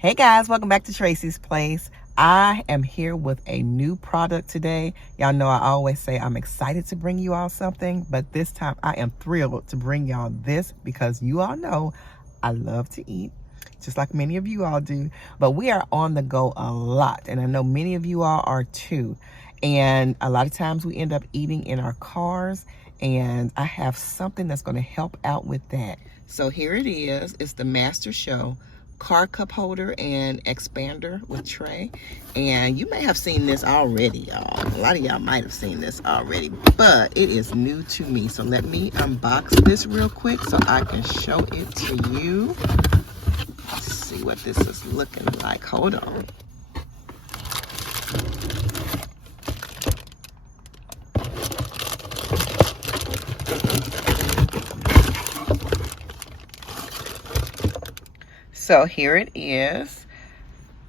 Hey guys, welcome back to Tracie's Place. I am here with a new product today. Y'all know I always say I'm excited to bring you all something, but this time I am thrilled to bring y'all this because you all know I love to eat, just like many of you all do, but we are on the go a lot, and I know many of you all are too. And a lot of times we end up eating in our cars, and I have something that's going to help out with that. So here it is. It's the Master Show car cup holder and expander with tray, and you may have seen this already, y'all. A lot of y'all might have seen this already, but it is new to me. So let me unbox this real quick so I can show it to you. Let's see what this is looking like. Hold on. So here it is,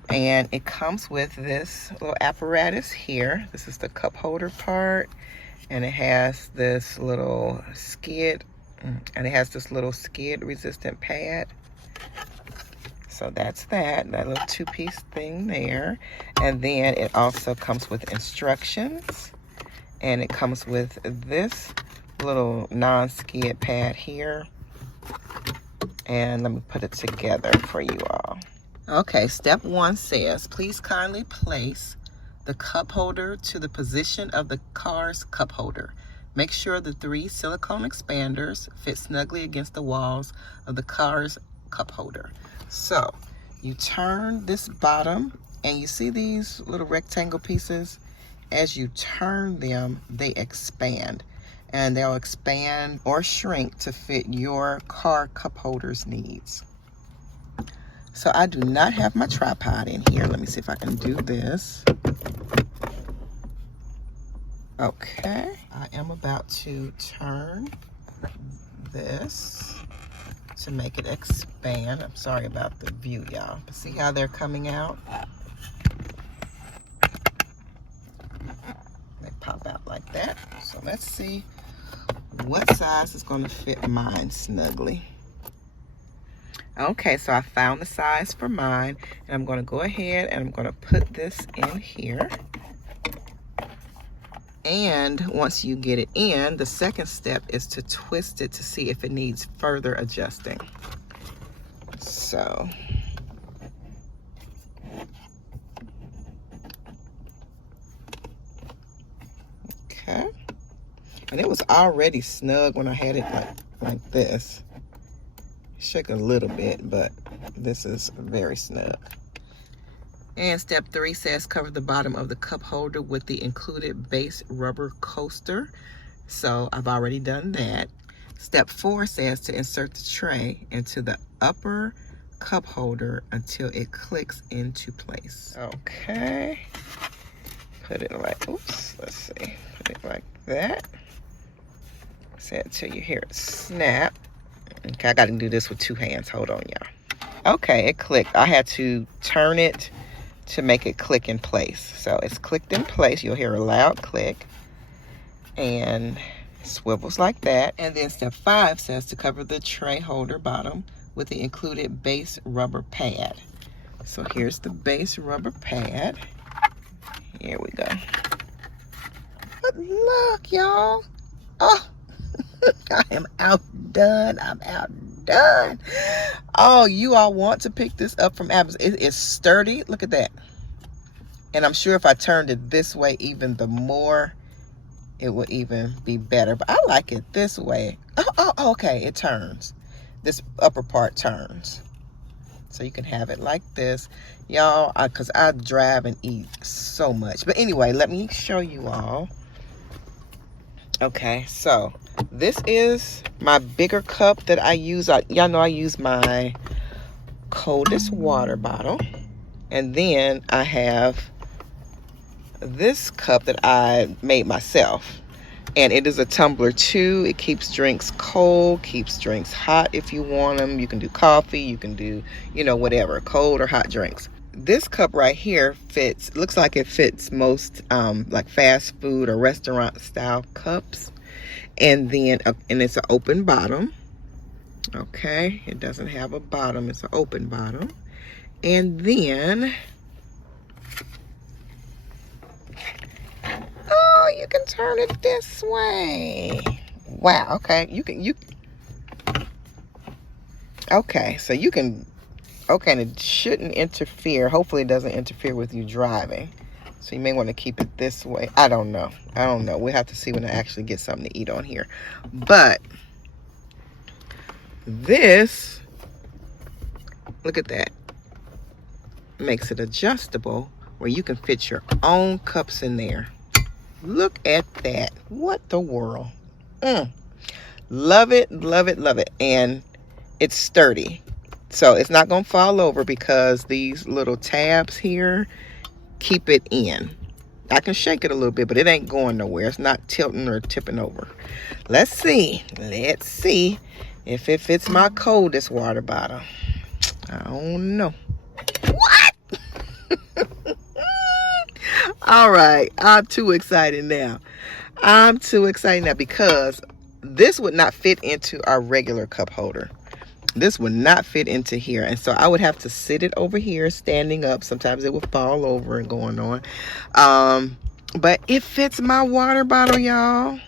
and it comes with this little apparatus here. This is the cup holder part, and it has this little skid, and it has this little skid resistant pad. So that's that little two-piece thing there. And then it also comes with instructions, and it comes with this little non-skid pad here. And let me put it together for you all. Okay, step 1 says, please kindly place the cup holder to the position of the car's cup holder. Make sure the 3 silicone expanders fit snugly against the walls of the car's cup holder. So you turn this bottom, and you see these little rectangle pieces? As you turn them, they expand. And they'll expand or shrink to fit your car cup holder's needs. So I do not have my tripod in here. Let me see if I can do this. Okay, I am about to turn this to make it expand. I'm sorry about the view, y'all. But see how they're coming out? They pop out like that. So let's see what size is going to fit mine snugly. Okay, so I found the size for mine, and I'm going to go ahead and I'm going to put this in here. And once you get it in, the second step is to twist it to see if it needs further adjusting. So okay. And it was already snug when I had it like this. Shook a little bit, but this is very snug. And step 3 says cover the bottom of the cup holder with the included base rubber coaster. So I've already done that. Step 4 says to insert the tray into the upper cup holder until it clicks into place. Okay. Put it like, oops, let's see. Put it like that. Say it till you hear it snap. Okay, I gotta do this with 2 hands. Hold on, y'all. Okay, it clicked. I had to turn it to make it click in place. So it's clicked in place. You'll hear a loud click. And it swivels like that. And then step 5 says to cover the tray holder bottom with the included base rubber pad. So here's the base rubber pad. Here we go. But look, y'all. Oh. I am outdone. I'm outdone. Oh, you all want to pick this up from Amazon. It is sturdy. Look at that. And I'm sure if I turned it this way even the more, it would even be better. But I like it this way. Oh, okay. It turns. This upper part turns. So you can have it like this. Y'all, because I drive and eat so much. But anyway, let me show you all. Okay, so this is my bigger cup that I use. Y'all know I use my Coldest Water Bottle. And then I have this cup that I made myself. And it is a tumbler too. It keeps drinks cold, keeps drinks hot if you want them. You can do coffee, you can do, whatever, cold or hot drinks. This cup right here fits, looks like it fits most like fast food or restaurant style cups. And then, and it's an open bottom. Okay, it doesn't have a bottom, it's an open bottom. And then, oh, you can turn it this way. Wow, okay. Okay, so you can, okay, and it shouldn't interfere. Hopefully it doesn't interfere with you driving. So you may want to keep it this way. I don't know. We'll have to see when I actually get something to eat on here. But this, look at that. Makes it adjustable where you can fit your own cups in there. Look at that. What the world? Love it, love it, love it. And it's sturdy. So it's not going to fall over because these little tabs here keep it in. I can shake it a little bit, but it ain't going nowhere. It's not tilting or tipping over. Let's see. Let's see if it fits my coldest water bottle. I don't know. What? All right. I'm too excited now. I'm too excited now because this would not fit into our regular cup holder. This would not fit into here. And so I would have to sit it over here standing up. Sometimes it would fall over and going on. But it fits my water bottle, y'all.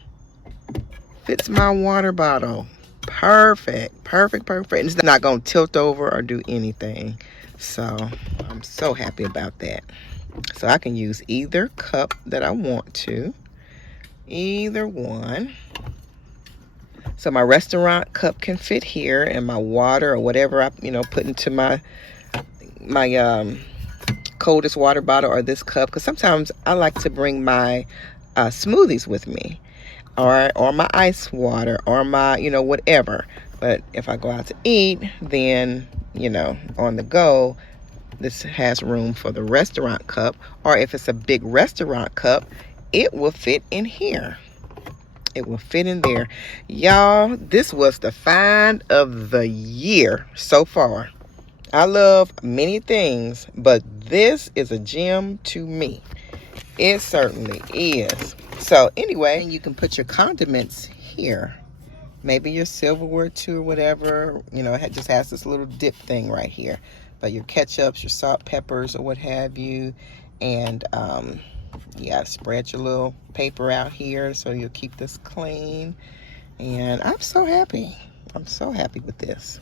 Fits my water bottle. Perfect. Perfect, perfect. And it's not going to tilt over or do anything. So I'm so happy about that. So I can use either cup that I want to. Either one. So my restaurant cup can fit here, and my water or whatever I, put into my coldest water bottle or this cup, because sometimes I like to bring my smoothies with me, or my ice water, or my whatever. But if I go out to eat, then on the go, this has room for the restaurant cup, or if it's a big restaurant cup, it will fit in here. It will fit in there. Y'all, this was the find of the year so far. I love many things, but this is a gem to me. It certainly is. So anyway, you can put your condiments here. Maybe your silverware too, or whatever. It just has this little dip thing right here. But your ketchups, your salt, peppers, or what have you. And yeah, spread your little paper out here so you'll keep this clean. And I'm so happy. I'm so happy with this.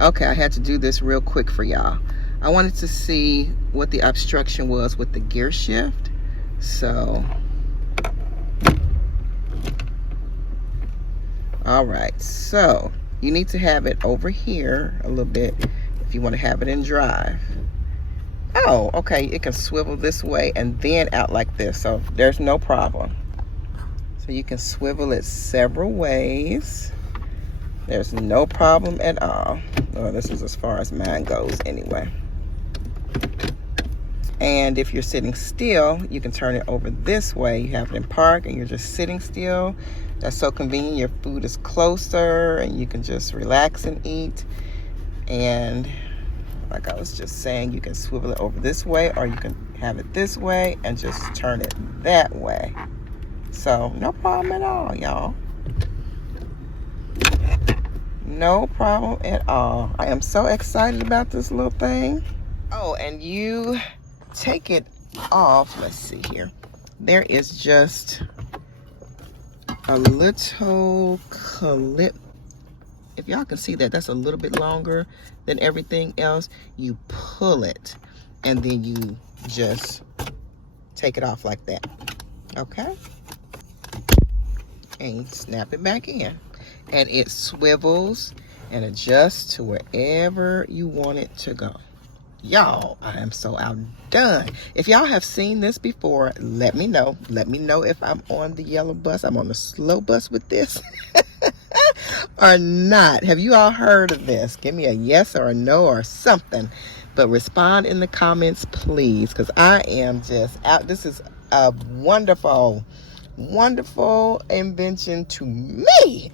Okay, I had to do this real quick for y'all. I wanted to see what the obstruction was with the gear shift. So, all right, so you need to have it over here a little bit if you want to have it in drive. Oh, okay, it can swivel this way and then out like this, so there's no problem. So you can swivel it several ways. There's no problem at all. Well, this is as far as mine goes anyway. And if you're sitting still, you can turn it over this way. You have it in park and you're just sitting still. That's so convenient. Your food is closer and you can just relax and eat. And like I was just saying, you can swivel it over this way, or you can have it this way and just turn it that way. So no problem at all, y'all. No problem at all. I am so excited about this little thing. Oh, and you take it off. Let's see here. There is just a little clip. If y'all can see that, that's a little bit longer than everything else. You pull it and then you just take it off like that. Okay? And you snap it back in. And it swivels and adjusts to wherever you want it to go. Y'all, I am so outdone. If y'all have seen this before, let me know. Let me know if I'm on the yellow bus, I'm on the slow bus with this, or not. Have you all heard of this? Give me a yes or a no or something. But respond in the comments, please, because I am just out. This is a wonderful invention to me.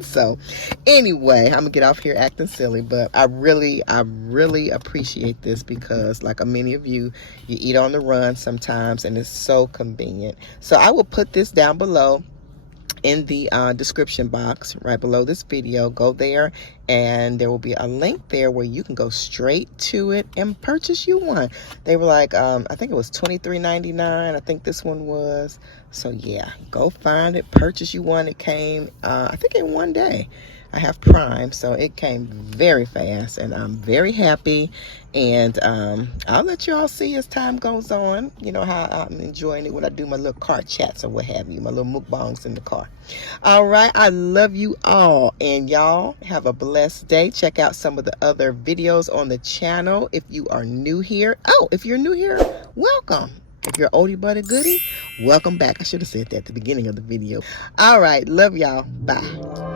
So anyway, I'm gonna get off here acting silly, but I really appreciate this because like many of you eat on the run sometimes and it's so convenient. So I will put this down below in the description box right below this video. Go there and there will be a link there where you can go straight to it and purchase you one. They were like, I think it was $23.99. I think this one was. So yeah, go find it, purchase you one. It came, I think in one day. I have Prime, so it came very fast, and I'm very happy. And I'll let you all see as time goes on, you know, how I'm enjoying it when I do my little car chats or what have you, my little mukbangs in the car. All right, I love you all, and y'all have a blessed day. Check out some of the other videos on the channel if you are new here. Oh, if you're new here, welcome. If you're oldie but a goodie, welcome back. I should have said that at the beginning of the video. All right, love y'all. Bye.